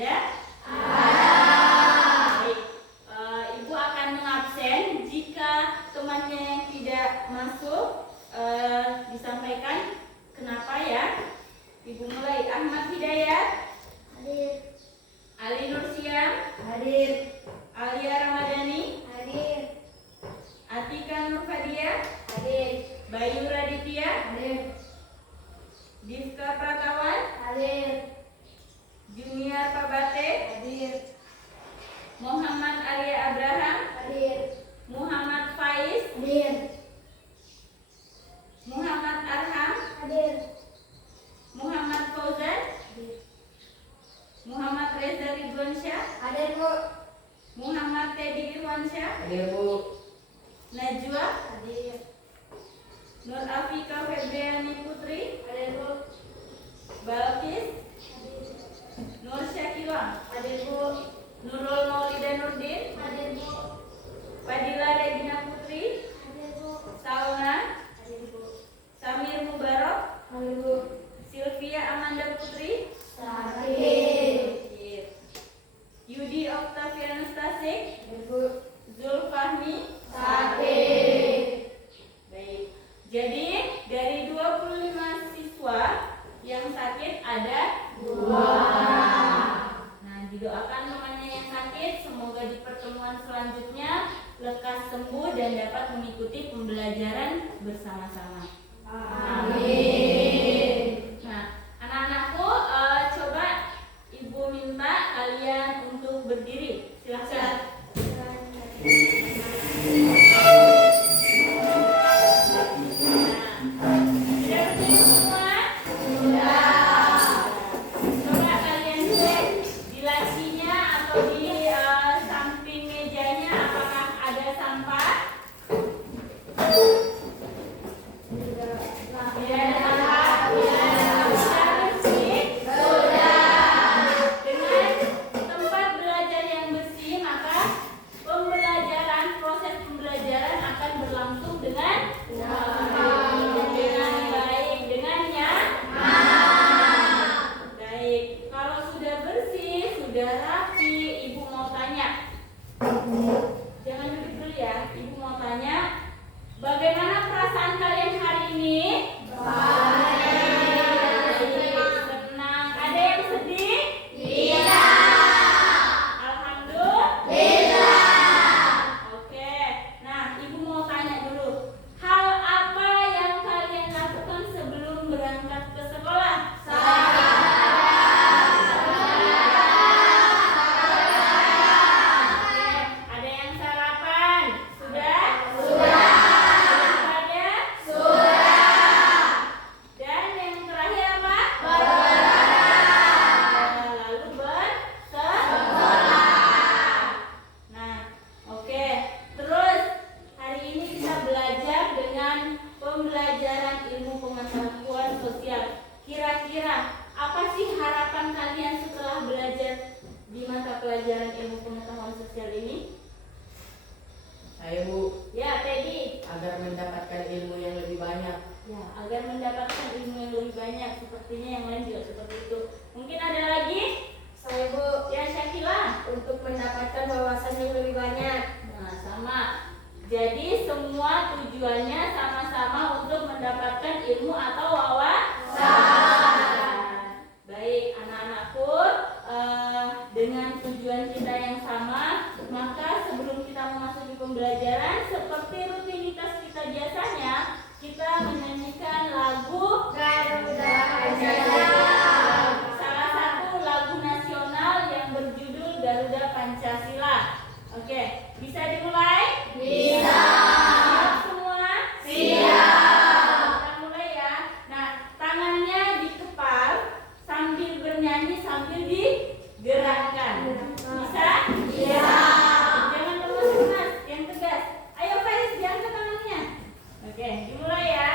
Ada? Baik. Ibu akan mengabsen jika temannya yang tidak masuk disampaikan kenapa ya. Ibu mulai. Ahmad Hidayat. Hadir. Ali Nursiam. Hadir. Alia Ramadhani. Hadir. Atika Nurfadia. Hadir. Bayu Raditya. Hadir. Divka Pratawan. Hadir. Junior Pabate. Hadir. Muhammad Arya Abraham. Hadir. Muhammad Faiz. Hadir. Muhammad Arham. Hadir. Muhammad Fauzan. Hadir. Muhammad Reza Ridwansyah. Hadir, Bu. Muhammad Teddy Irwansyah. Hadir, Bu. Najwa. Hadir. Nur Afika Febriani Putri. Hadir, Bu. Balkis. Hadir. Nur Syakila. Hadir, Bu. Nurul Maulida Nurdin. Hadir, Bu. Fadila Regina Putri. Hadir, Bu. Sauna. Hadir, Bu. Samir Mubarak. Hadir, Bu. Sylvia Amanda Putri. Hadir. Yudi Octavianus Tasik. Hadir, Bu. Zulfahmi. Hadir. Baik. Jadi dari 25 siswa yang sakit ada 2. Nah, didoakan temannya yang sakit semoga di pertemuan selanjutnya lekas sembuh dan dapat mengikuti pembelajaran bersama-sama. Amin. Nah, anak-anakku, coba Ibu minta kalian untuk berdiri. Silakan. Sudah berdiri semua? Coba kalian cek di lacinya atau di samping mejanya apakah ada sampah? Tidak ada sampah. Sudah bersih? Dengan tempat belajar yang bersih, maka proses pembelajaran akan berlangsung dengan baik, dengan nyaman. Baik, kalau sudah bersih, sudah rapi, Ibu mau tanya. Jangan duduk dulu ya. Ibu mau tanya, bagaimana perasaan kalian hari ini? Baik, senang. Ada yang sedih? Alhamdulillah. Oke. Nah, Ibu mau tanya dulu. Hal apa yang kalian lakukan sebelum berangkat ke sekolah? Oke. Ada yang sarapan? Sudah? Ada? Dan yang terakhir apa? Lalu bersekolah. Nah, oke. Terus hari ini kita belajar dengan pembelajaran ilmu pengetahuan sosial. Kira-kira apa sih harapan kalian setelah belajar di mata pelajaran ilmu pengetahuan sosial ini? Saya, Bu, Ya, Teddy. agar mendapatkan ilmu yang lebih banyak. Ya, agar mendapatkan ilmu yang lebih banyak. Sepertinya yang lain juga seperti itu. Mungkin ada lagi? Saya, Bu, Ya, Syakila. untuk mendapatkan wawasan yang lebih banyak. Nah, sama. Jadi semua tujuannya sama-sama untuk mendapatkan ilmu atau wawasan. Baik, anak-anakku, dengan tujuan kita yang sama, maka sebelum kita memasuki pembelajaran, seperti rutinitas kita biasanya, kita menyanyikan lagu Garuda Pancasila. salah satu lagu nasional yang berjudul Garuda Pancasila. Oke, bisa dimulai? Bisa. Siap semua? Siap. Kita mulai ya. Nah, tangannya dikepal sambil bernyanyi sambil digerakkan. Bisa? Bisa. Jangan lemas-lemas, yang tegas. Ayo Faiz, diangkat tangannya. Oke, dimulai ya.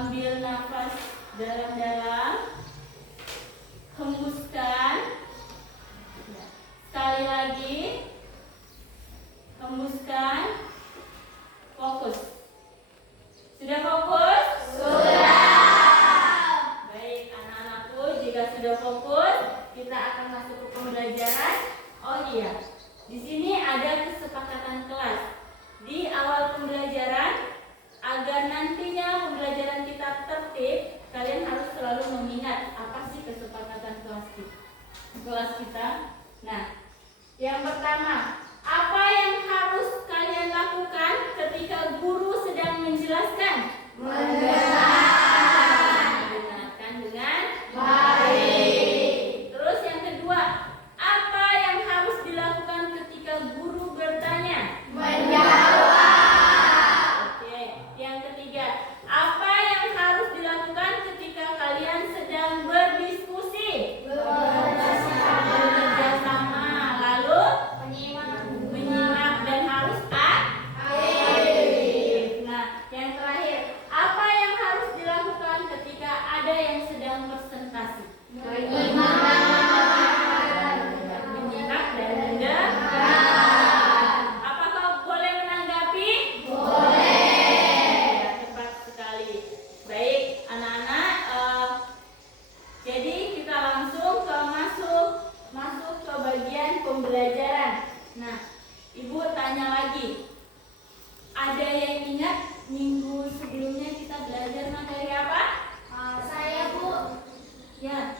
ambil nafas dalam-dalam, hembuskan. Sekali lagi, hembuskan, fokus. Sudah fokus? Baik, anak-anakku, jika sudah fokus, kita akan masuk ke pembelajaran. Oh iya, di sini ada kesepakatan kelas. Di awal pembelajaran, agar nantinya pembelajaran kita tertib, kalian harus selalu mengingat apa sih kesepakatan kelas kita. Nah, yang pertama, apa yang harus kalian lakukan ketika guru sedang menjelaskan? Mendengarkan dengan baik. Terus yang kedua, apa yang harus dilakukan ketika guru bertanya? Oke. Yang ketiga, apa yang harus dilakukan ketika kalian sedang berdiskusi? Bekerja sama. Lalu menyimak dan harus aktif. Nah, yang terakhir, apa yang harus dilakukan ketika ada yang sedang presentasi? Menyimak dan mendengar. Apakah boleh menanggapi? Ya, tepat sekali. Baik, anak-anak. Jadi kita langsung masuk ke bagian pembelajaran. Nah, Ibu tanya lagi. Ada yang ingat minggu sebelumnya kita belajar materi apa? Saya, Bu. Ya,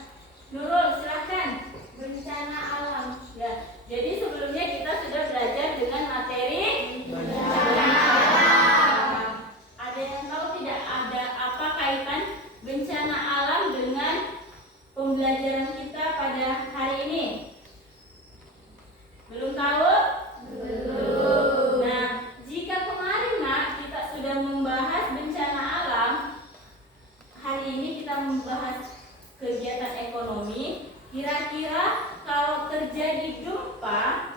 Nurul silahkan. Bencana alam. Ya, jadi sebelumnya kita sudah belajar dengan materi Bencana alam. Ada yang tahu tidak ada apa kaitan bencana alam dengan pembelajaran kita pada hari ini? Belum tahu? Belum. Nah, jika kemarin Nak kita sudah membahas bencana alam, hari ini kita membahas kegiatan ekonomi. Kira-kira kalau terjadi gempa,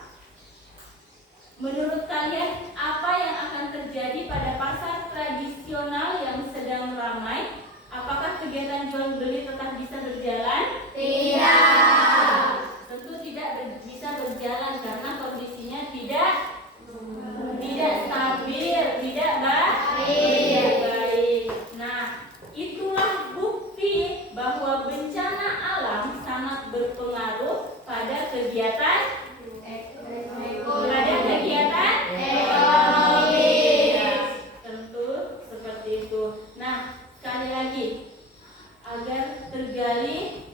menurut kalian apa yang akan terjadi pada pasar tradisional yang sedang ramai? Apakah kegiatan jual beli tetap bisa berjalan? Tentu tidak bisa berjalan karena kondisinya tidak stabil, tidak baik. Nah, itulah bukti bahwa bencana alam sangat berpengaruh pada kegiatan ekonomi. Ya, tentu seperti itu. Nah, sekali lagi agar tergali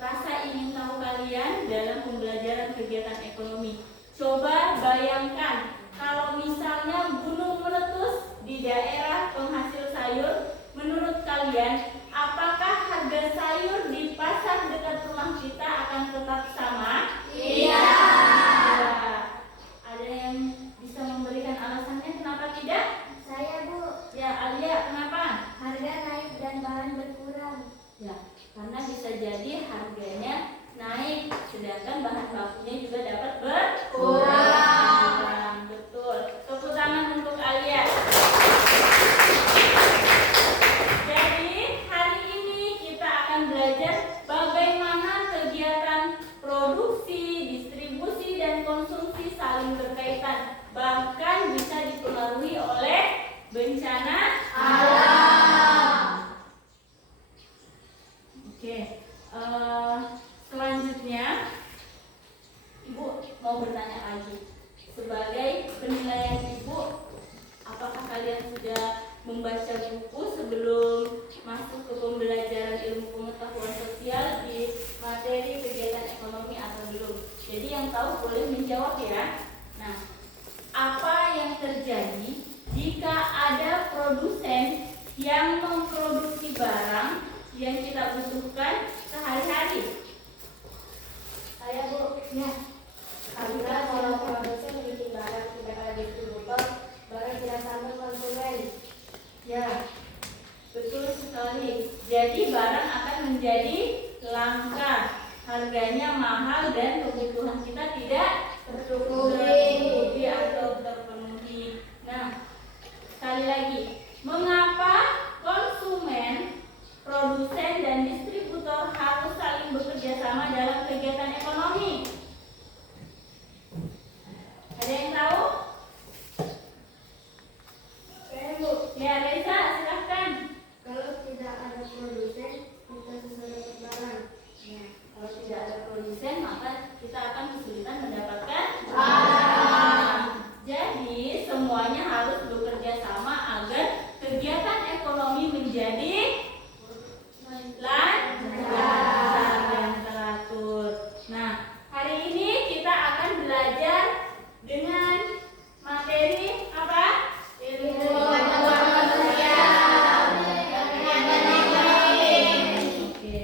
rasa ingin tahu kalian dalam pembelajaran kegiatan ekonomi. Coba bayangkan kalau misalnya gunung meletus di daerah penghasil sayur, menurut kalian apakah harga sayur di pasar dekat rumah kita akan tetap sama? Iya. Ada yang bisa memberikan alasannya kenapa tidak? Saya, Bu. Ya, Alia, kenapa? Harga naik dan bahan berkurang. Ya, karena bisa jadi harganya naik, sedangkan bahan bakunya juga dapat berkurang. Betul. Tepuk tangan untuk Alia. Jadi hari ini kita akan belajar bagaimana kegiatan produksi, distribusi, dan konsumsi saling berkaitan, bahkan bisa dipengaruhi oleh bencana alam. Oke, selanjutnya Ibu mau bertanya lagi. Sebagai penilaian Ibu, apakah kalian sudah membaca buku sebelum masuk ke pembelajaran ilmu pengetahuan sosial di materi kegiatan ekonomi atau belum? Jadi yang tahu boleh menjawab ya. Nah, apa yang terjadi jika ada produsen yang memproduksi barang yang kita butuhkan sehari-hari? Saya, Bu. Ya, Karena kalau produsen bikin barang tidak ada distributor, barang tidak sampai konsumen. ya, betul sekali. Jadi barang akan menjadi langka, harganya mahal dan kebutuhan kita tidak tercukupi atau terpenuhi. Nah, sekali lagi, mengapa ekonomi? Ada yang tahu? Saya Bu, Ya, Reza, silahkan. kalau tidak ada produsen, kita susah dapat barang. Ya, kalau tidak ada produsen, maka kita akan kesulitan mendapatkan Barang. Jadi, semuanya harus bekerja sama agar kegiatan ekonomi menjadi lancar dan teratur. Nah, hari ini kita akan belajar dengan materi apa? Ilmu pengetahuan sosial. Oke.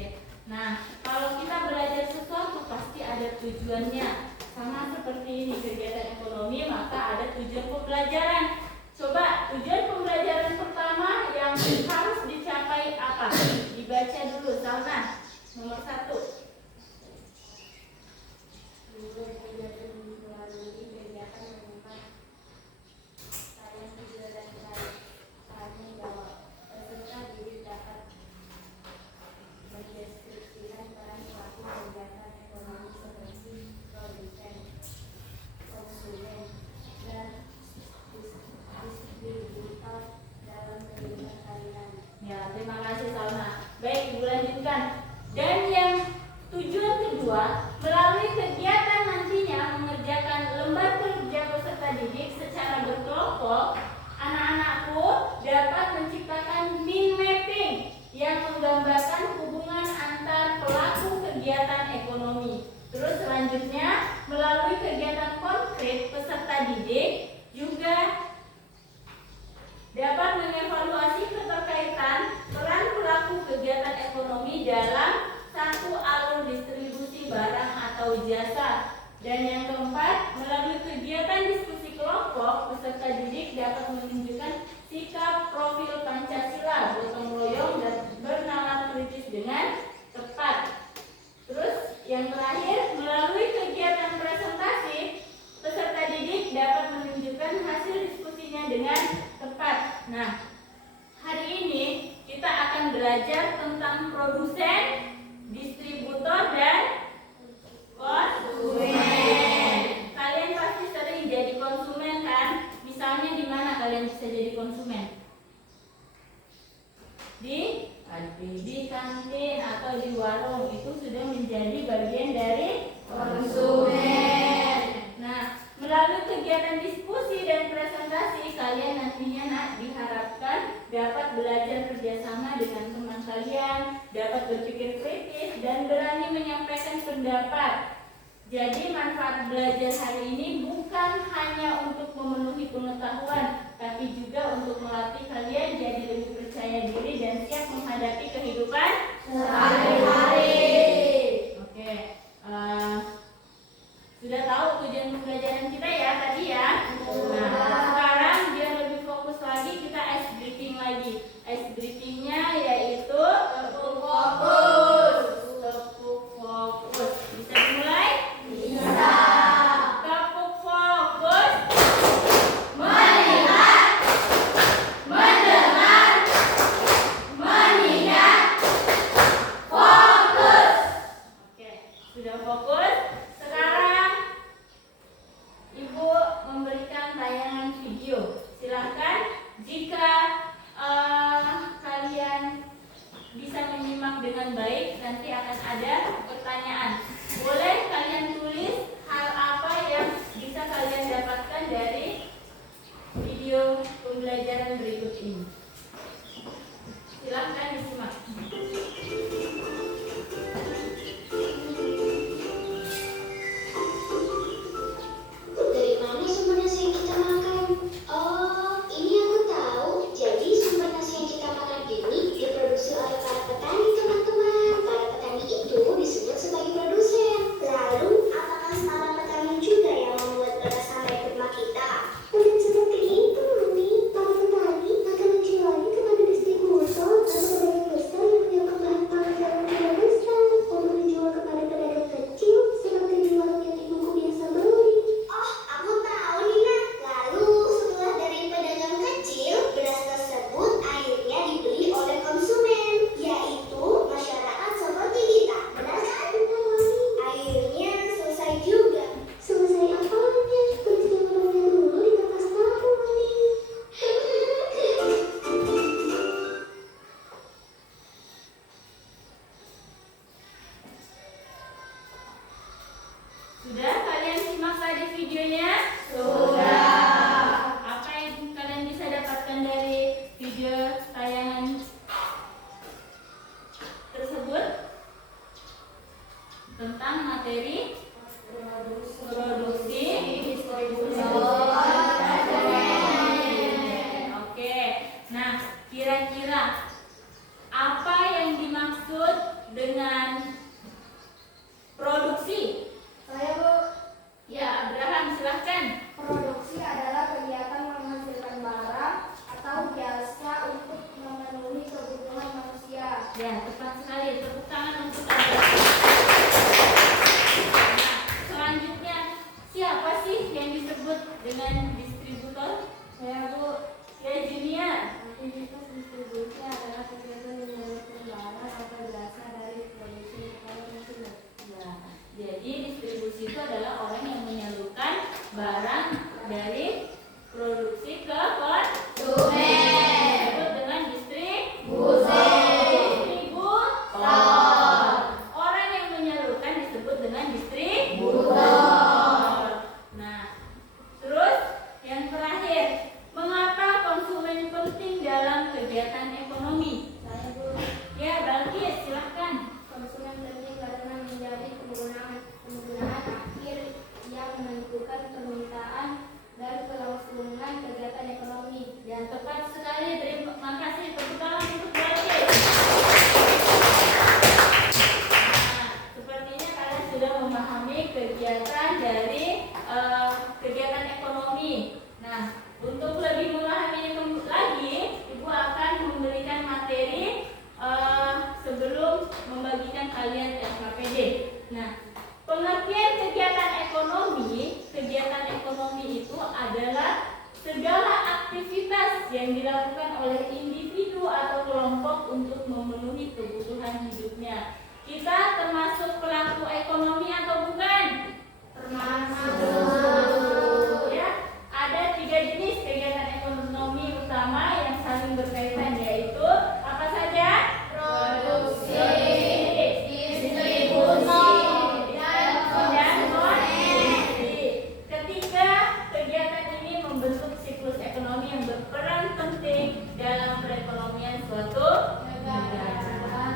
Nah, kalau kita belajar sesuatu pasti ada tujuannya. Sama seperti ini kegiatan ekonomi, maka ada tujuan pembelajaran. Coba tujuan pembelajaran pertama yang harus dicapai apa? Dibaca dulu, Salma. Nomor 1. Melalui kegiatan mengumpat sains budaya dan budaya. Kami jawab, peserta didik dapat mendeskripsikan peran pelaku kegiatan ekonomi seperti produsen, konsumen, dan distributor dalam kehidupan sehari-hari. Ya, terima kasih Salma. Baik, Ibu lanjutkan. Dan yang tujuan kedua, melalui kegiatan nantinya mengerjakan lembar kerja peserta didik secara berkelompok, anak-anakku dapat menciptakan mind mapping yang menggambarkan hubungan antar pelaku kegiatan ekonomi. Terus selanjutnya, melalui kegiatan konkret peserta didik juga dapat mengevaluasi keterkaitan peran pelaku kegiatan ekonomi dalam satu alur distribusi barang atau jasa. Dan yang keempat, melalui kegiatan diskusi kelompok, peserta didik dapat menunjukkan sikap profil Pancasila, gotong royong dan bernalar kritis dengan tepat. Terus yang terakhir, melalui kegiatan presentasi, peserta didik dapat menunjukkan hasil diskusinya dengan tepat. Nah, hari ini kita akan belajar tentang produsen, distributor, dan konsumen. Kalian pasti sering jadi konsumen kan? Misalnya di mana kalian bisa jadi konsumen? Di kantin atau di warung, itu sudah menjadi bagian dari konsumen. Nah, melalui kegiatan diskusi dan presentasi, kalian nantinya diharapkan dapat belajar kerjasama dengan teman kalian, dapat berpikir kritis dan berani menyampaikan pendapat. Jadi manfaat belajar hari ini bukan hanya untuk memenuhi pengetahuan, tapi juga untuk melatih kalian jadi lebih percaya diri dan siap menghadapi kehidupan sehari-hari. Oke, sudah tahu tujuan pembelajaran kita ya tadi ya. Nah, sekarang biar lebih fokus lagi, kita ice breathing lagi. Ice breathingnya yaitu tepuk fokus. Tepuk fokus. Bisa dimulai? Bisa. Tepuk fokus. Melihat, mendengar, mengingat, fokus. Oke, sudah fokus. Sekarang Ibu memberikan tayangan video. Silahkan jika kalian bisa menyimak dengan baik, nanti akan ada pertanyaan. Boleh kalian tulis hal apa yang bisa kalian dapatkan dari video pembelajaran berikut ini. Silahkan disimak. videonya? Sudah. Apa yang kalian bisa dapatkan dari video tayangan tersebut? Tentang materi produksi, distribusi, oke. Nah, kira-kira apa yang dimaksud dengan produksi? Saya Bu, Ya, Abraham silahkan. produksi adalah kegiatan menghasilkan barang atau jasa untuk memenuhi kebutuhan manusia. Ya, tepat sekali. Tepuk tangan untuk Abraham. Nah, selanjutnya, siapa sih yang disebut dengan distributor? Saya Bu, Ya, Junior. aktivitas distribusi adalah kegiatan menyalurkan barang atau jasa dari produksi kepada konsumen. Ya, jadi distribusi itu adalah orang yang menyalurkan barang dari produksi ke konsumen. Disebut dengan distributor. Orang yang menyalurkan disebut dengan distributor. Nah, terus yang terakhir, mengapa konsumen penting dalam kegiatan ekonomi? Saya Bu, Ya, Balkis, silahkan. konsumen penting karena menjadi penggunaan akhir yang menentukan permintaan dan kelangsungan kegiatan ekonomi. Yang tepat sekali, terima kasih. Tepuk tangan untuk Balkis. Nah, sepertinya kalian sudah memahami kegiatan dari kegiatan ekonomi. Nah, untuk lebih memahaminya lagi, Ibu akan memberikan materi sebelum membagikan kalian SKPD. Nah, pengertian kegiatan ekonomi itu adalah segala aktivitas yang dilakukan oleh individu atau kelompok untuk memenuhi kebutuhan hidupnya. Kita termasuk pelaku ekonomi atau bukan? Termasuk. Ya, ada 3 jenis kegiatan ekonomi utama yang saling berkaitan, yaitu apa saja? Produksi, distribusi, dan konsumsi. Ketiga kegiatan ini membentuk siklus ekonomi yang berperan penting dalam perekonomian suatu negara.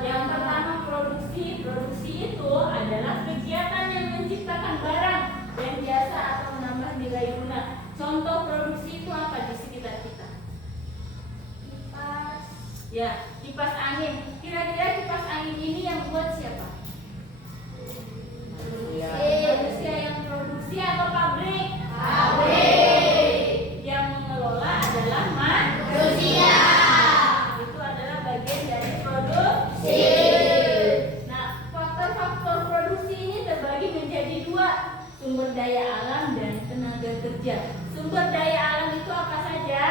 Yang pertama, produksi. Produksi itu adalah kegiatan yang menciptakan barang dan jasa atau menambah nilai guna. Contoh produksi itu apa di sekitar kita? kipas, Ya, kipas angin. Kira-kira kipas angin ini yang buat siapa? Manusia yang produksi atau pabrik? Yang mengelola adalah manusia. Itu adalah bagian dari produksi. Nah, faktor-faktor produksi ini terbagi menjadi 2, sumber daya alam dan tenaga kerja. Sumber daya alam itu apa saja?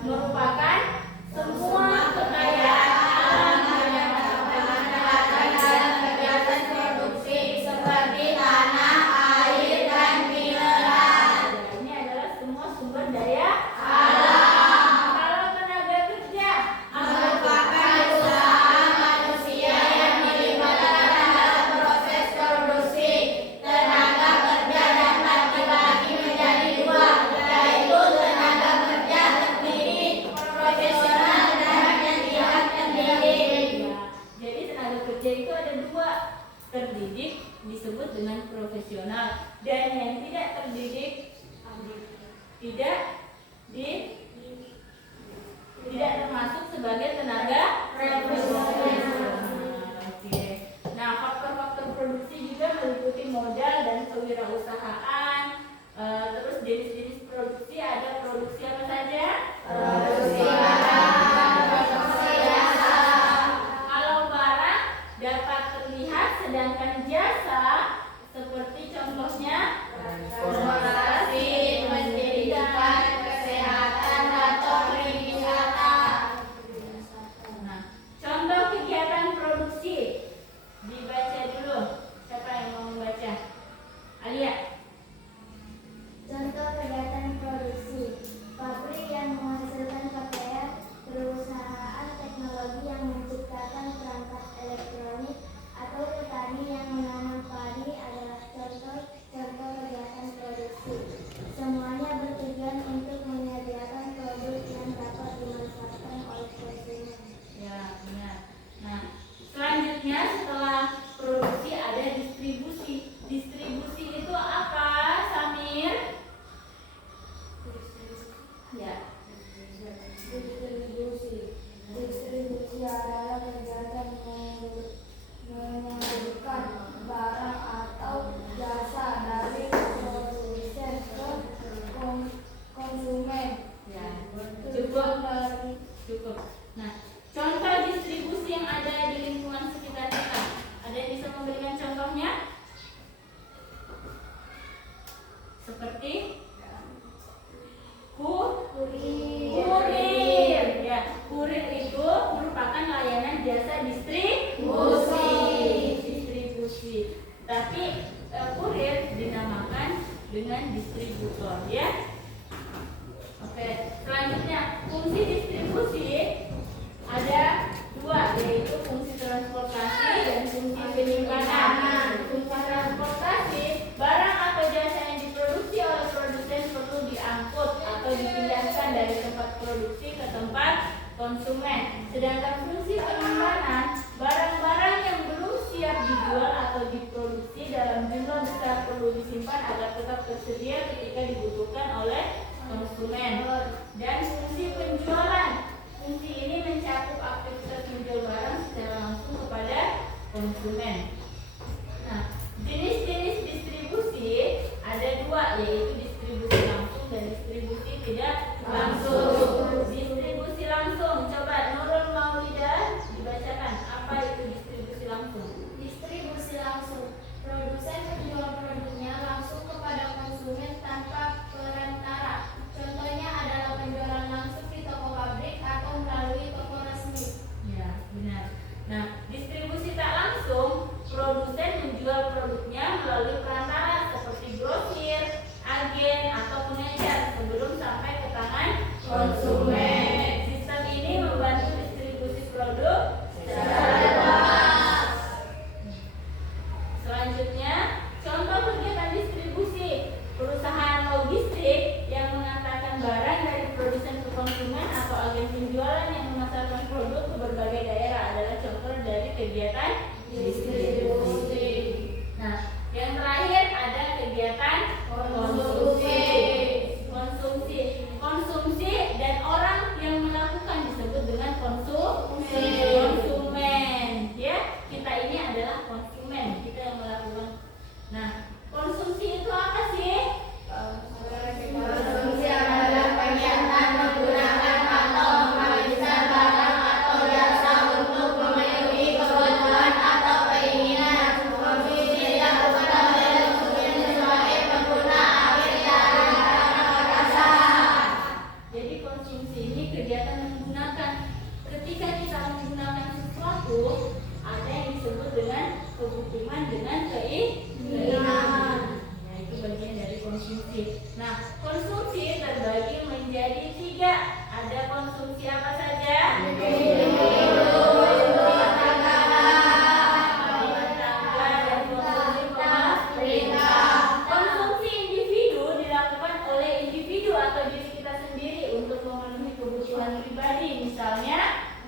Merupakan semua kekayaan alam yang dimanfaatkan dalam kegiatan produksi seperti tanah, air, dan mineral. Ini adalah semua sumber daya alam. Kalau tenaga kerja merupakan usaha manusia yang dilibatkan dalam proses produksi. Tenaga kerja dapat dibagi menjadi 2, yaitu tenaga kerja terdidik, profesional, dan yang tidak terdidik. Jadi tenaga kerja itu ada 2, terdidik disebut dengan profesional, dan yang tidak terdidik tidak termasuk sebagai tenaga profesional. Oke. Nah, faktor-faktor produksi juga meliputi modal dan kewirausahaan. Terus jenis-jenis produksi, ada produksi apa saja? Produksi barang, produksi jasa. Kalau barang dapat terlihat, sedangkan jasa seperti contohnya transportasi, pendidikan, kesehatan, atau pariwisata. Nah, contoh kegiatan produksi dibaca dulu. Siapa yang mau membaca? Alia. selanjutnya setelah produksi ada distribusi. Distribusi itu apa, Samir? Ya. Distribusi adalah kegiatan menyalurkan barang atau jasa dari produsen ke konsumen. Ya, cukup. Nah, contoh distribusi yang ada di lingkungan sekitar kita. Ada yang bisa memberikan contohnya? Seperti kurir. Ya, kurir itu merupakan layanan jasa distribusi. Tapi kurir dinamakan dengan distributor, ya. Oke, selanjutnya fungsi distribusi ada dua, yaitu fungsi transportasi dan fungsi penyimpanan. Fungsi transportasi, barang atau jasa yang diproduksi oleh produsen perlu diangkut atau dipindahkan dari tempat produksi ke tempat konsumen. Sedangkan fungsi penyimpanan, barang-barang yang belum siap dijual atau diproduksi dalam jumlah besar perlu disimpan agar tetap tersedia ketika dibutuhkan oleh konsumen. Dan fungsi penjualan, fungsi ini mencakup aktivitas menjual barang secara langsung kepada konsumen. Nah, jenis-jenis distribusi ada dua, yaitu distribusi langsung dan distribusi tidak langsung. Distribusi langsung, coba Nurul Maulidah dibacakan apa itu distribusi langsung. Distribusi langsung, produsen menjual produknya langsung kepada konsumen tanpa perantara. Contohnya adalah penjualan langsung di toko pabrik atau melalui toko resmi. Ya, benar. Nah, distribusi tak langsung, produsen menjual produknya melalui perantara seperti grosir, agen, atau pengecer sebelum sampai ke tangan konsumen. Sistem ini membantu distribusi produk secara luas. Selanjutnya, contoh kegiatan distribusi. Perusahaan logistik yang mengantarkan barang dari produsen ke konsumen atau agen penjualan yang memasarkan produk ke berbagai daerah adalah contoh dari kegiatan distribusi. Nah, yang terakhir ada kegiatan konsumsi. Konsumsi dan orang yang melakukan disebut dengan konsumen. Ya, kita ini adalah konsumen, kita yang melakukan. Nah, konsumsi itu apa sih? Konsumsi adalah kegiatan menggunakan atau menghabiskan barang atau jasa untuk memenuhi kebutuhan atau keinginan. Konsumsi dilakukan oleh konsumen sebagai pengguna akhir dari barang jasa. Jadi konsumsi ini kegiatan menggunakan. Ketika kita menggunakan sesuatu, ada yang disebut dengan kebutuhan dengan keinginan. Ya, itu bagian dari konsumsi. Nah, konsumsi terbagi menjadi 3. Ada konsumsi apa saja? Konsumsi individu dilakukan oleh individu atau diri kita sendiri untuk memenuhi kebutuhan pribadi, misalnya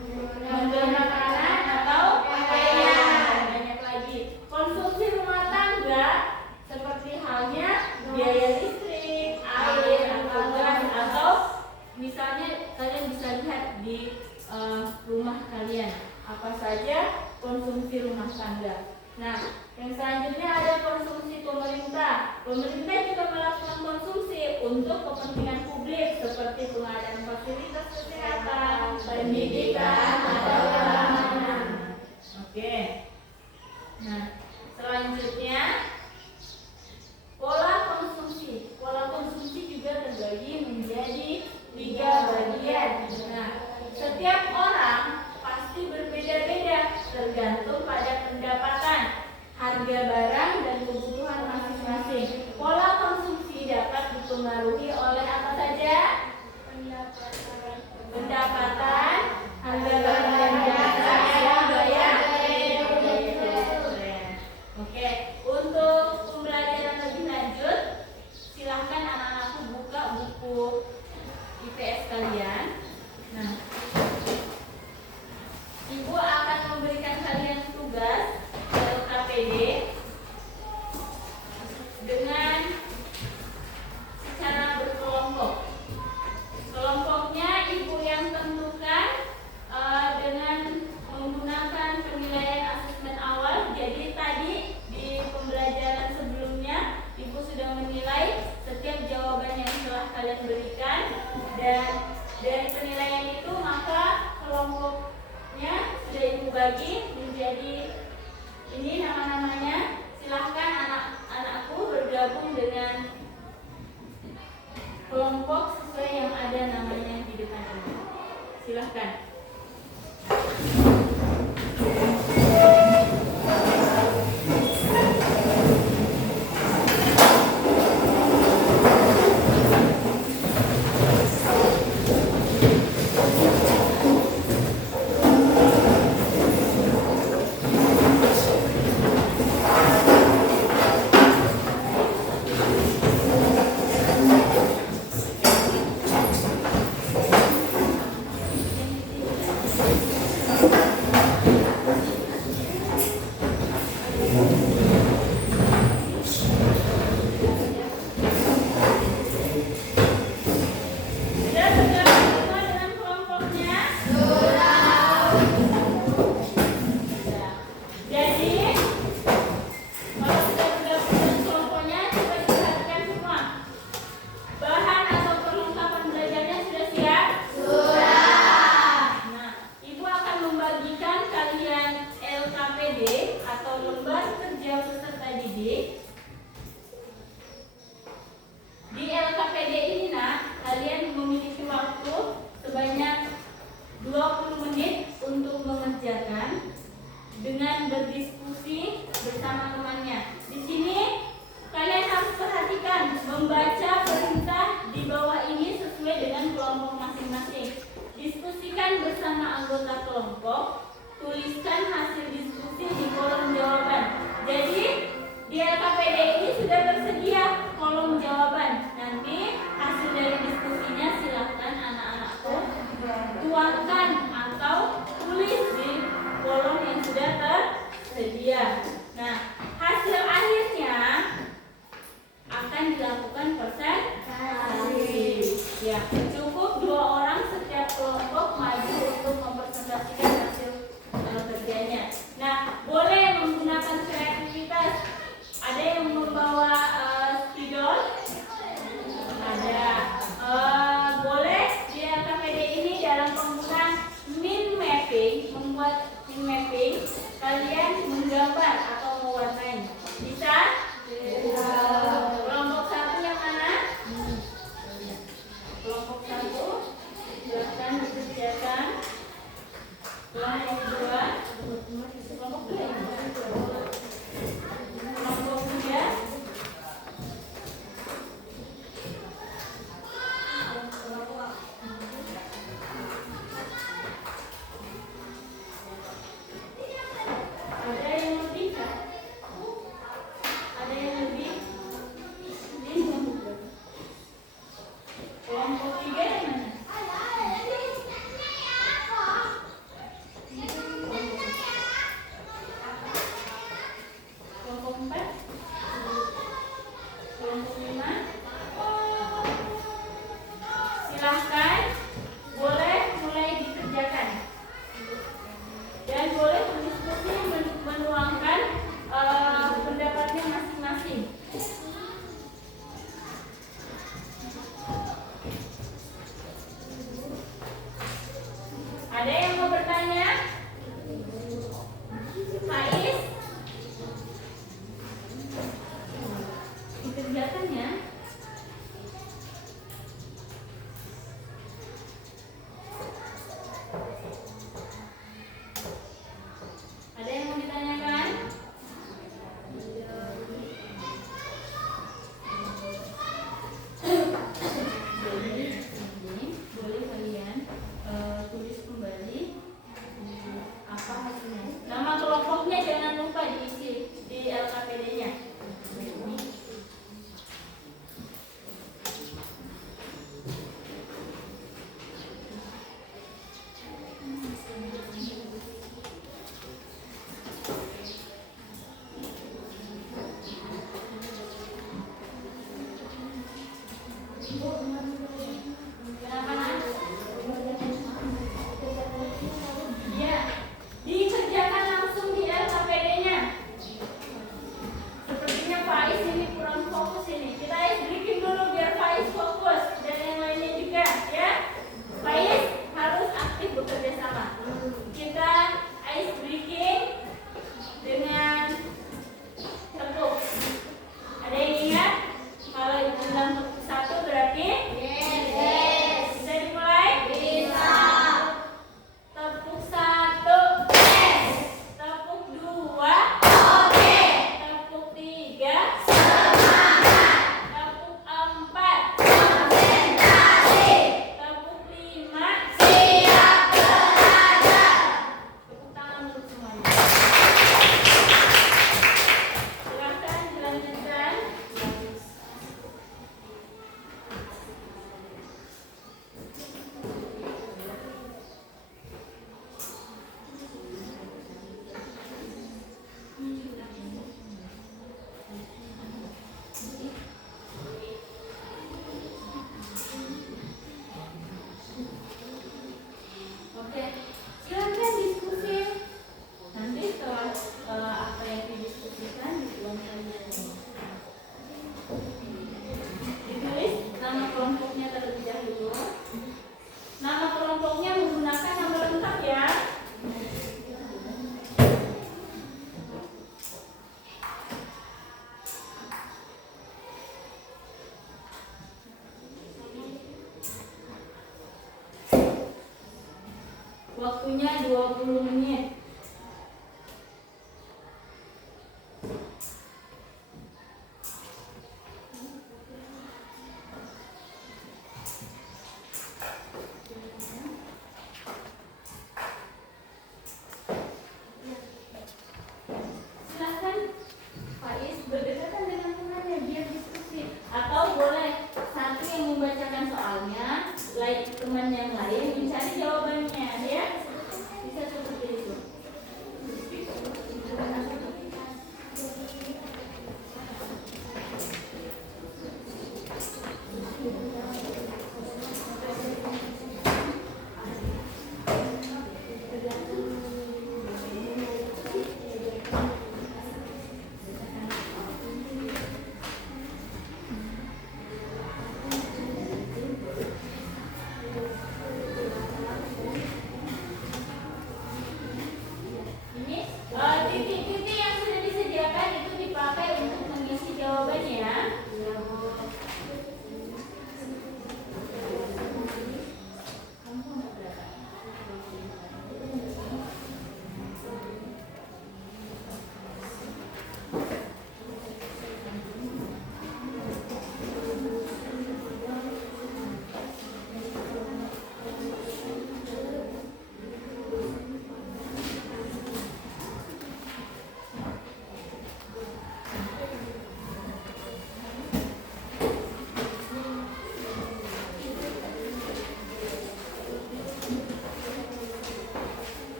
membeli makanan atau pakaian. Banyak lagi. Konsumsi rumah tangga seperti halnya biaya listrik, air, atau gas, atau misalnya kalian bisa lihat di rumah kalian apa saja konsumsi rumah tangga. Nah, yang selanjutnya ada konsumsi pemerintah. Pemerintah juga melakukan konsumsi untuk kepentingan publik seperti pengadaan fasilitas kesehatan, pendidikan, atau keamanan. Oke. Nah, selanjutnya pola konsumsi. Pola konsumsi juga terbagi menjadi 3 bagian. Nah, setiap orang pasti berbeda-beda tergantung pada pendapatan, harga barang, dan kebutuhan masing-masing. Pola konsumsi dapat dipengaruhi oleh apa saja? Pendapatan, harga barang dan jasa, dan gaya. Oke, untuk pembelajaran lebih lanjut, silahkan anak-anakku buka buku IPS kalian. Nah, Ibu akan memberikan kalian tugas Jadi ini nama-namanya. Silahkan anak-anakku bergabung dengan kelompok sesuai yang ada namanya di depan ini. Silahkan. Sudah bergabung semua dengan kelompoknya? Sudah. Jadi kalau sudah bergabung dengan kelompoknya, coba diperhatikan semua. Bahan atau perlengkapan belajarnya sudah siap? Nah, Ibu akan membagikan kalian LKPD atau lembar kerja peserta didik. Di LKPD ini kalian memiliki waktu sebanyak 20 menit untuk mengerjakan dengan berdiskusi bersama temannya. Di sini kalian harus perhatikan membaca perintah di bawah ini sesuai dengan kelompok masing-masing. Diskusikan bersama anggota kelompok. Tuliskan hasil diskusi di kolom jawaban. Jadi di LKPD ini sudah tersedia kolom jawaban. Nanti hasil dari diskusinya silahkan anak-anakku tuangkan atau tulis di kolom yang sudah tersedia. Nah, hasil akhirnya akan dilakukan presentasi. Ya, cukup 2 orang setiap kelompok maju untuk mempresentasikan hasil kerjanya. Nah, boleh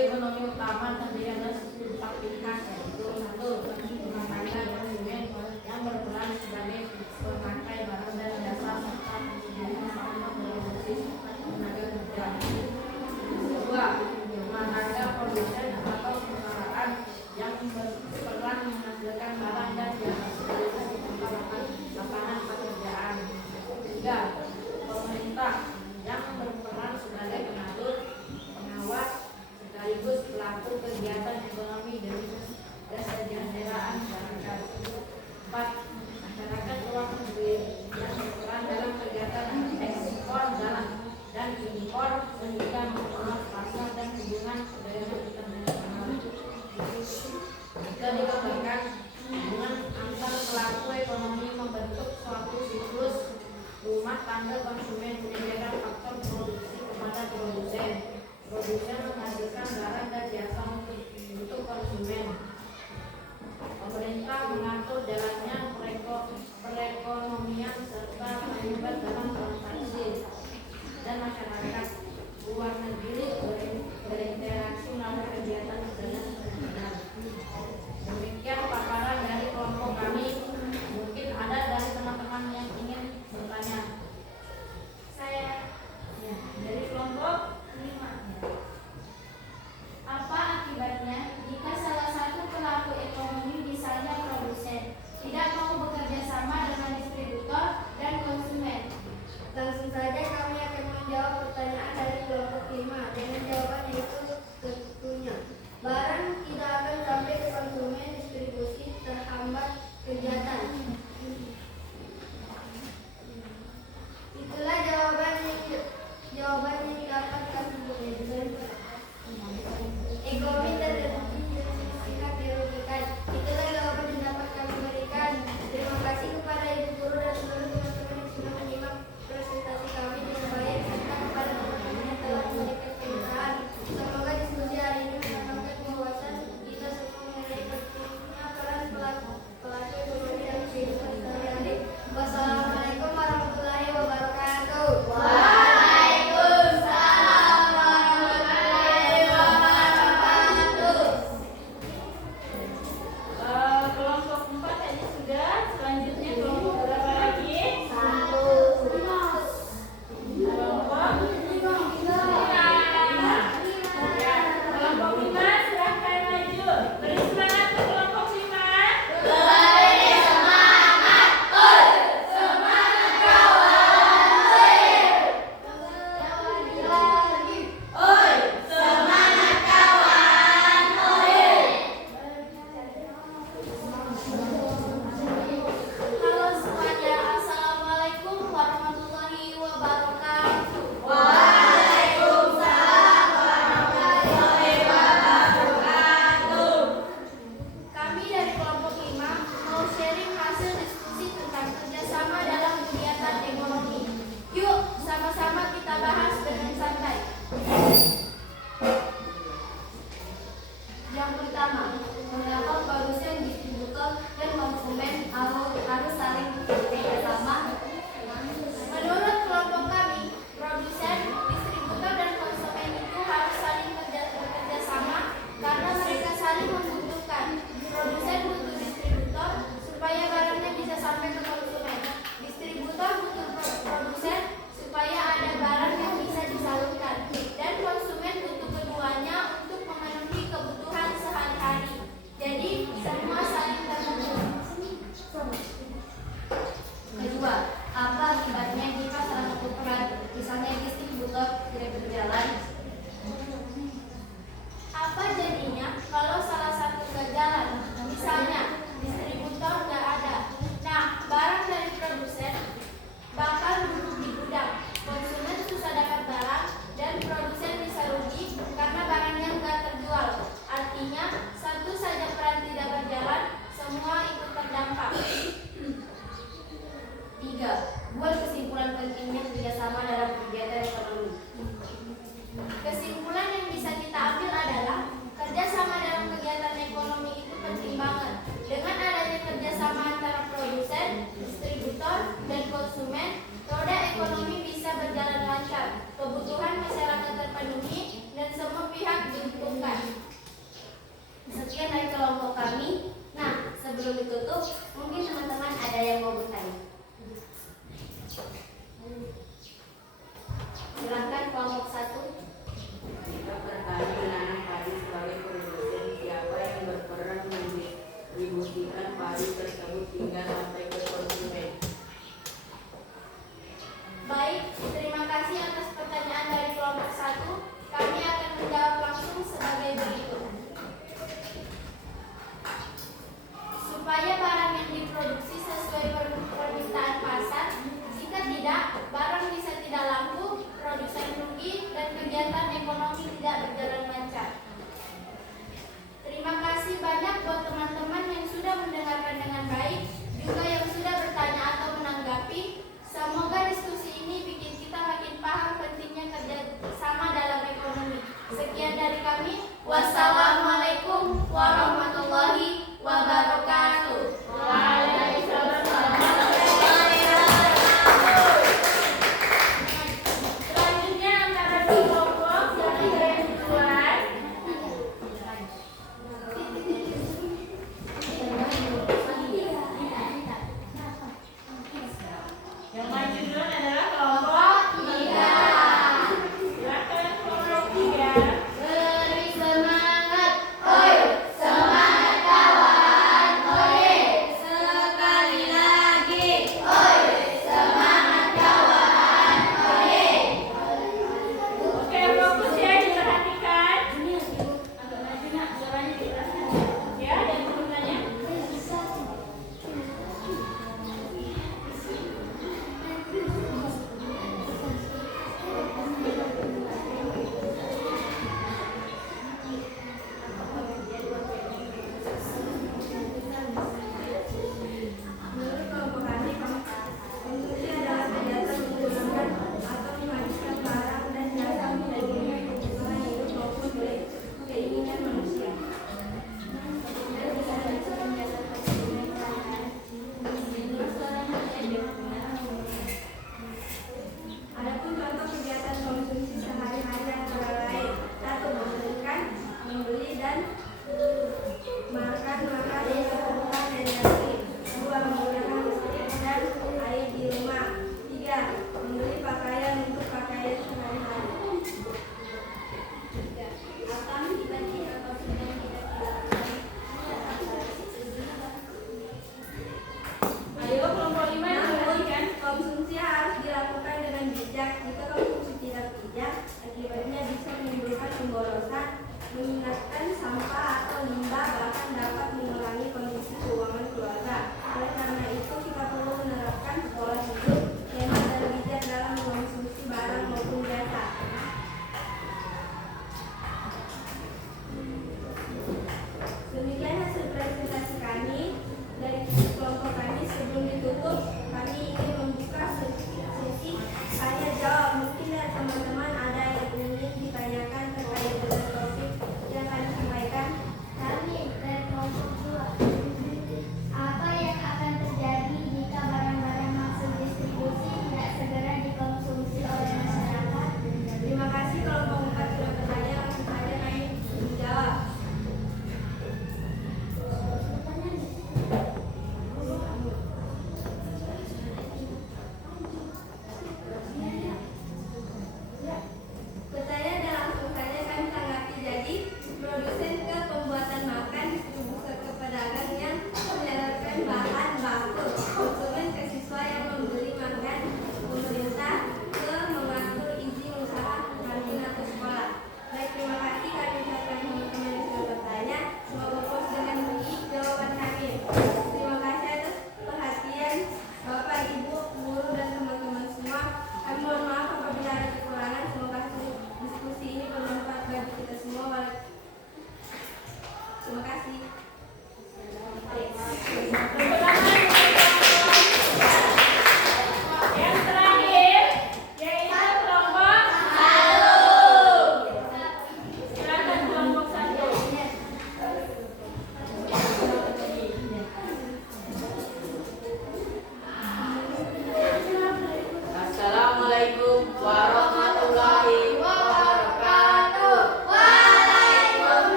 ekonomi utama terdiri atas 4 pihak, yaitu 1. Rumah tangga konsumen yang berperan sebagai pemakai barang dan jasa serta penyedia sarana produksi tenaga kerja. 2. Rumah tangga produsen atau perusahaan yang berperan menghasilkan barang dan jasa sekaligus menciptakan lapangan pekerjaan. 3. Pemerintah yang berperan sebagai pengatur, pengawas, sekaligus pelaku kegiatan ekonomi dari kesejahteraan masyarakat. 4. Masyarakat luar negeri yang berperan dalam kegiatan ekspor dan impor sehingga memperluas pasar dan hubungan perdagangan internasional. Jika dikembangkan, hubungan antar pelaku ekonomi membentuk suatu siklus rumah tangga konsumen menyediakan faktor produksi kepada produsen. Produsen menghasilkan barang dan jasa untuk konsumen. Pemerintah mengatur jalannya perekonomian serta terlibat dalam transaksi, dan masyarakat luar negeri berinteraksi melalui kegiatan perdagangan internasional. Demikian paparan dari kelompok kami. Mungkin ada dari teman-teman yang ingin bertanya. Saya Ya, dari kelompok 5.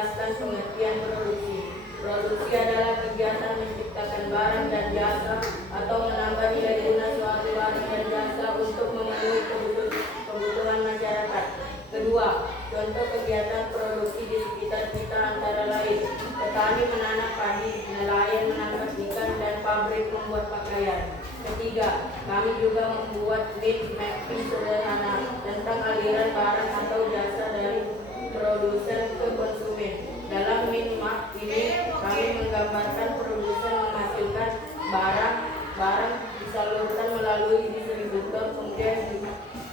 menjelaskan pengertian produksi. Produksi adalah kegiatan menciptakan barang dan jasa atau menambah nilai guna suatu barang dan jasa untuk memenuhi kebutuhan masyarakat. Kedua, contoh kegiatan produksi di sekitar kita antara lain petani menanam padi, nelayan menangkap ikan, dan pabrik membuat pakaian. Ketiga, kami juga membuat mind mapping sederhana tentang aliran barang atau jasa dari produsen ke konsumen. Dalam mind map ini, kami menggambarkan produsen menghasilkan barang disalurkan melalui distributor,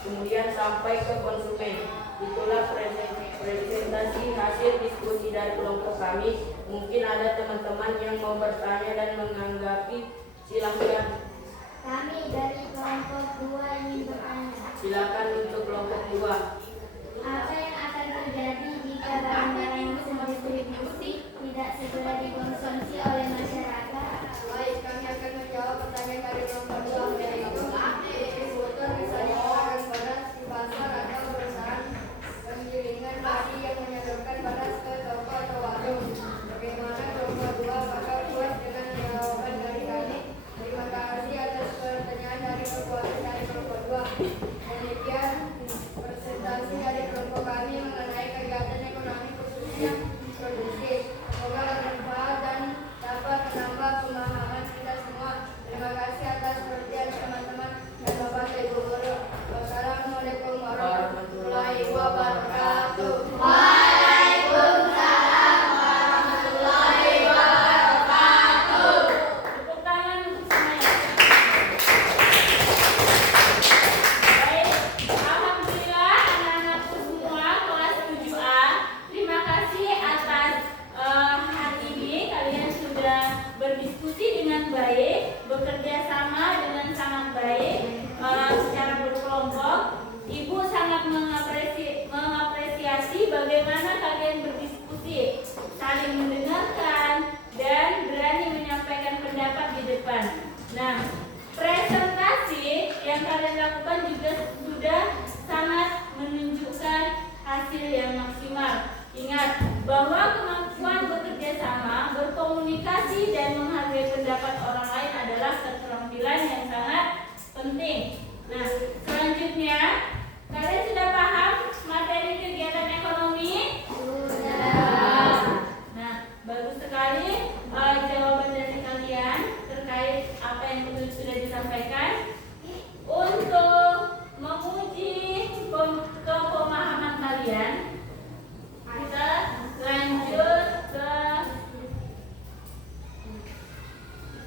kemudian sampai ke konsumen. Itulah presentasi hasil diskusi dari kelompok kami. Mungkin ada teman-teman yang mau bertanya dan menanggapi. Silakan. Kami dari kelompok 2 ingin bertanya. Silakan untuk kelompok 2. Apa yang akan terjadi jika barang-barang hasil distribusi tidak segera dikonsumsi oleh masyarakat? Baik, kami akan menjawab pertanyaan dari kelompok 2, yaitu distributor misalnya pedagang beras di pasar atau perusahaan penggilingan padi yang menyalurkan beras ke toko atau warung. Bagaimana kelompok 2? Apakah puas dengan jawaban dari kami? Terima kasih atas pertanyaan dari kelompok 2. Demikian presentasi dari kelompok kami mengenai kegiatan ekonomi khususnya produksi. Semoga bermanfaat dan dapat menambah pemahaman kita semua. Terima kasih atas perhatian teman-teman dan Bapak dan Ibu guru. Wassalamualaikum warahmatullahi wabarakatuh. Waalaikumsalam warahmatullahi wabarakatuh. Tepuk tangan untuk semuanya. Baik, alhamdulillah anak-anakku semua kelas 7A. Terima kasih atas hari ini kalian sudah berdiskusi dengan baik, bekerja sama dengan sangat baik secara berkelompok. Ibu sangat mengapresiasi bagaimana kalian berdiskusi, saling mendengarkan, dan berani menyampaikan pendapat di depan. Nah, presentasi yang kalian lakukan juga sudah sangat menunjukkan hasil yang maksimal. Ingat bahwa kemampuan bekerja sama, berkomunikasi, dan menghargai pendapat orang lain adalah keterampilan yang sangat penting. Nah, selanjutnya kalian sudah paham materi kegiatan ekonomi? Sudah. Nah, bagus sekali jawaban dari kalian terkait apa yang sudah disampaikan. Untuk menguji pemahaman kalian, kita lanjut ke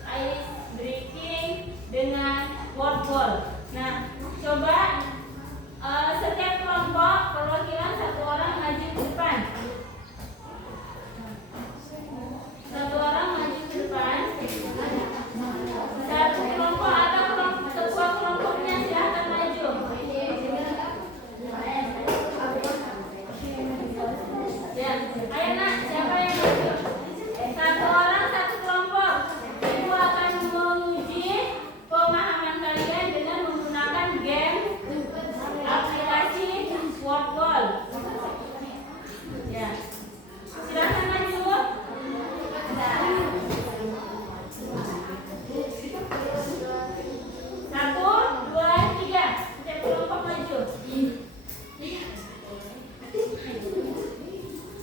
ice breaking dengan word wall. Nah, coba setiap kelompok perwakilan satu orang maju ke depan. Satu orang maju ke depan. Satu kelompok atau ketua kelompoknya silahkan maju. Ya, ayo nak, siapa yang maju? Satu orang satu kelompok. Ibu akan menguji pemahaman kalian dengan menggunakan game aplikasi word wall. Ya, silahkan maju. Satu, dua, tiga. Setiap kelompok maju.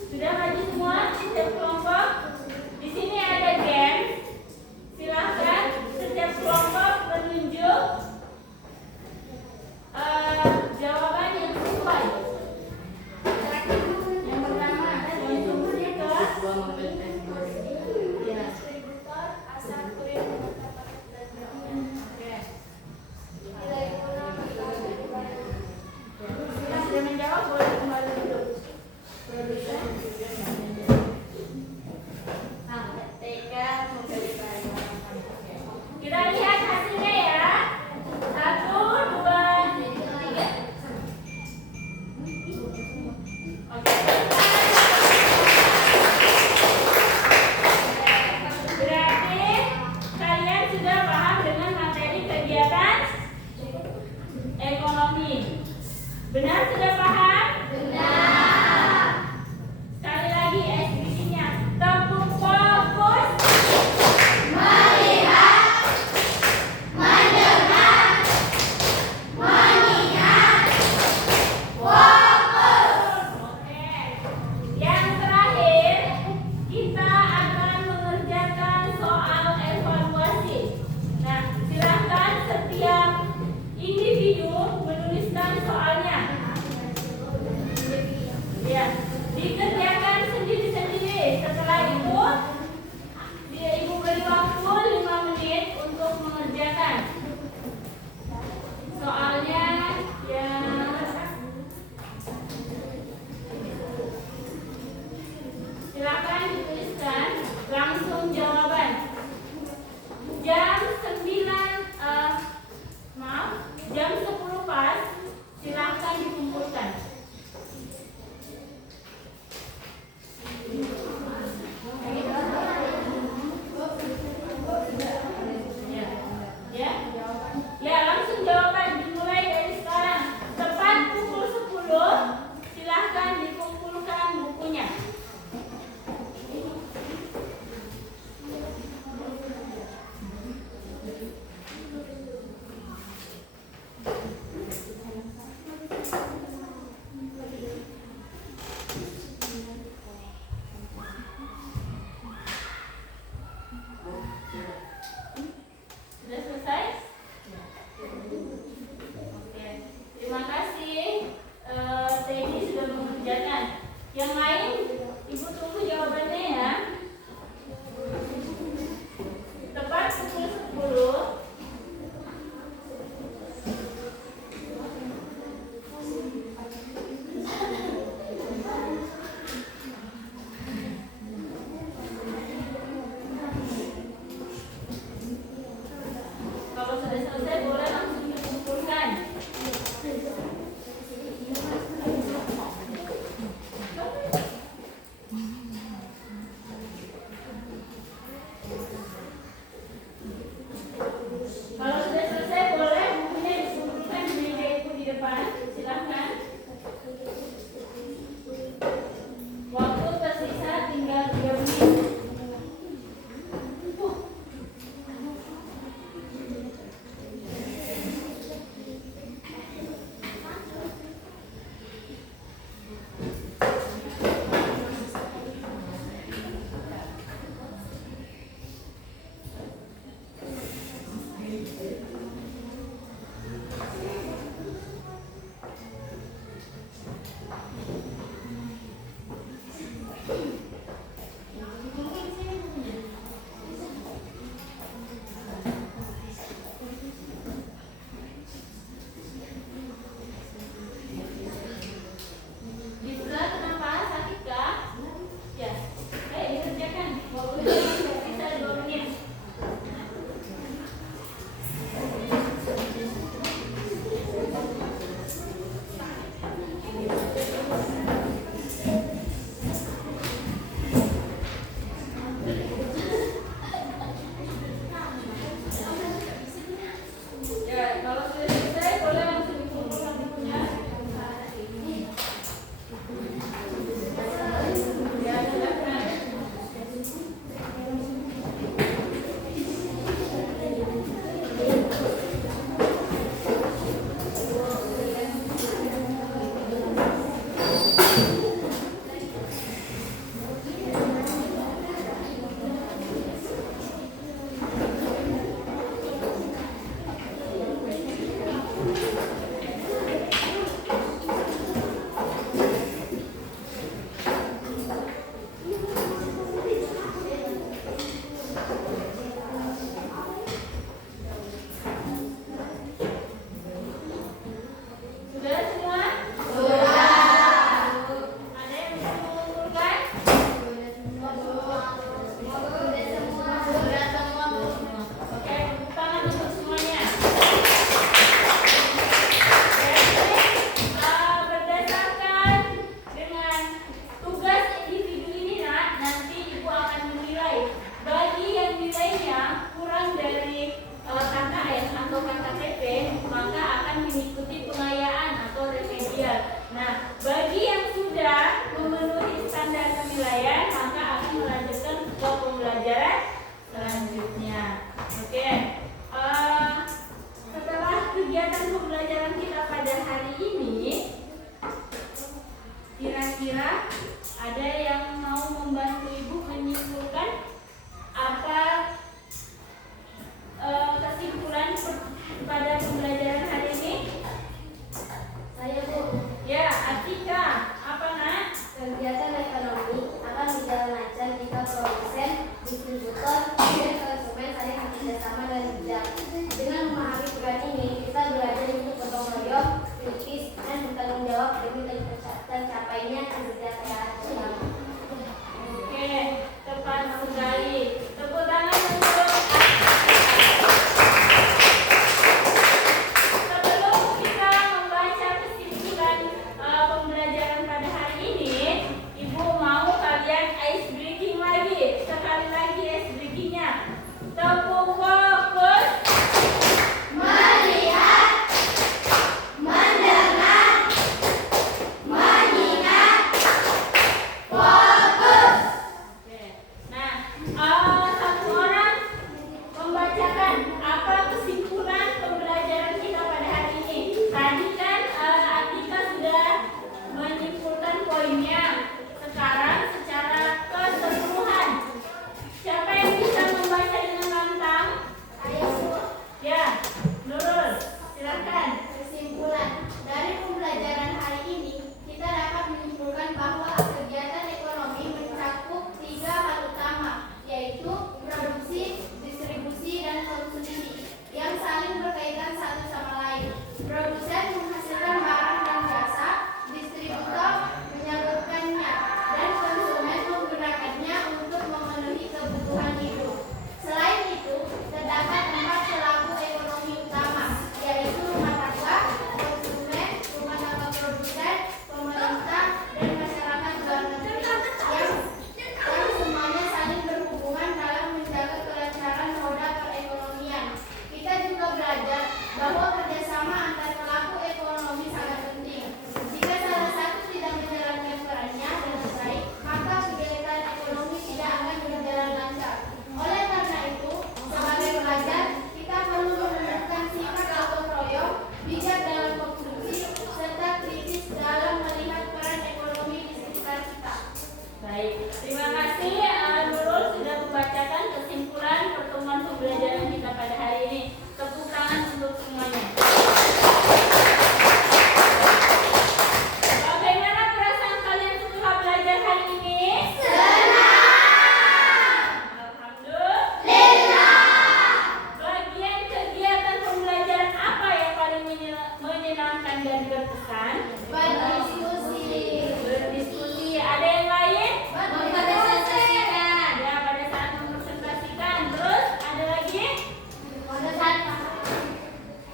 Sudah maju semua setiap kelompok. Di sini ada game. Silahkan setiap kelompok menunjuk jawaban yang sesuai. Yang pertama, konsumsi ke distributor asal kurir mendapat dan sudah menjawab, boleh kembali dulu. Produsen. Nah, TK memberi pelajaran. Kita lihat hasilnya ya. 1, 2, 3. Oke. Berarti kalian sudah paham dengan materi kegiatan ekonomi. Benar sudah paham? Benar. Sekali lagi berpesan? Berdiskusi. Berdiskusi. Ada yang lain? Mempresentasikan. Ya, pada saat mempresentasikan. Terus ada lagi?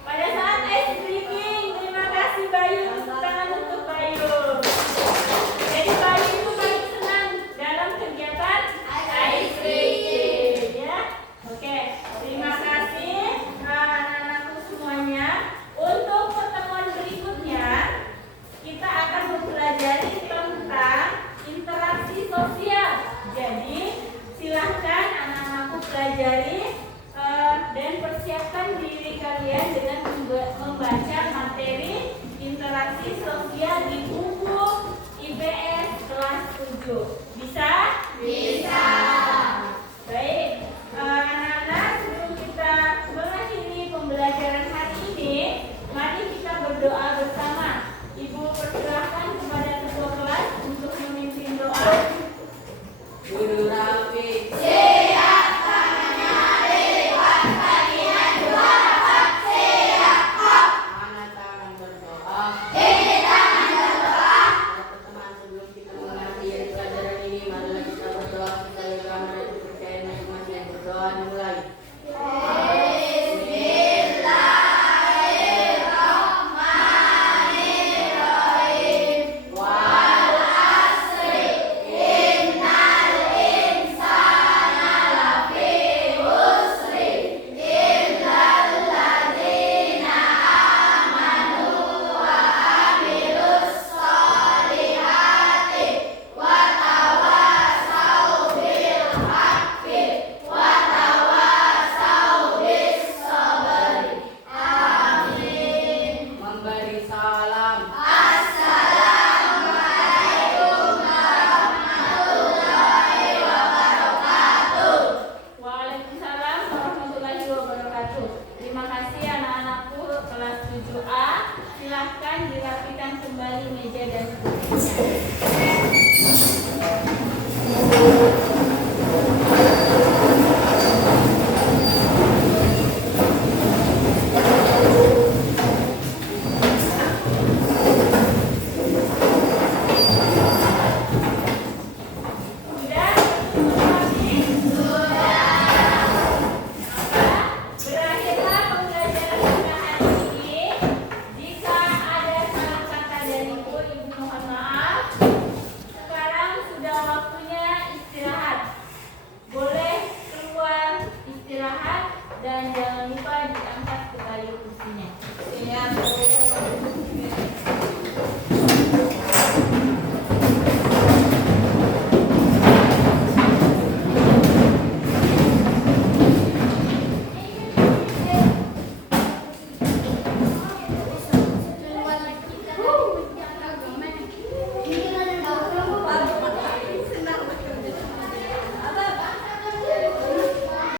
Pada saat ice breaking. Terima kasih Bayu. Tepuk tangan untuk Bayu. Jadi Bayu itu paling senang dalam kegiatan ice breaking, ya. Oke, terima kasih anak-anakku semuanya. Untuk pertemuan berikutnya kita akan mempelajari tentang interaksi sosial. Jadi silahkan anak-anakku pelajari dan persiapkan diri kalian dengan membaca materi interaksi sosial di buku IPS kelas 7. Bisa? Bisa. Baik, anak-anak, sebelum kita mengakhiri pembelajaran hari ini, mari kita berdoa bersama. Ibu persilahkan kepada ketua kelas untuk memimpin doa. Guru Rafiq, mana tangan berdoa. Teman-teman, sebelum kita mengakhiri pelajaran ini, marilah kita berdoa sebagai gambaran kepercayaan masing-masing. Berdoa dimulai. Memberi salam. Waalaikumsalam warahmatullahi wabarakatuh. Terima kasih anak-anakku kelas 7A. Silahkan dirapikan kembali meja dan kursinya. Sudah? Berakhirlah pembelajaran kita hari ini. Jika ada salah kata dariku, Ibu mohon maaf. Sekarang sudah waktunya istirahat. Boleh keluar istirahat dan jangan lupa diangkat kembali kursinya. Siap.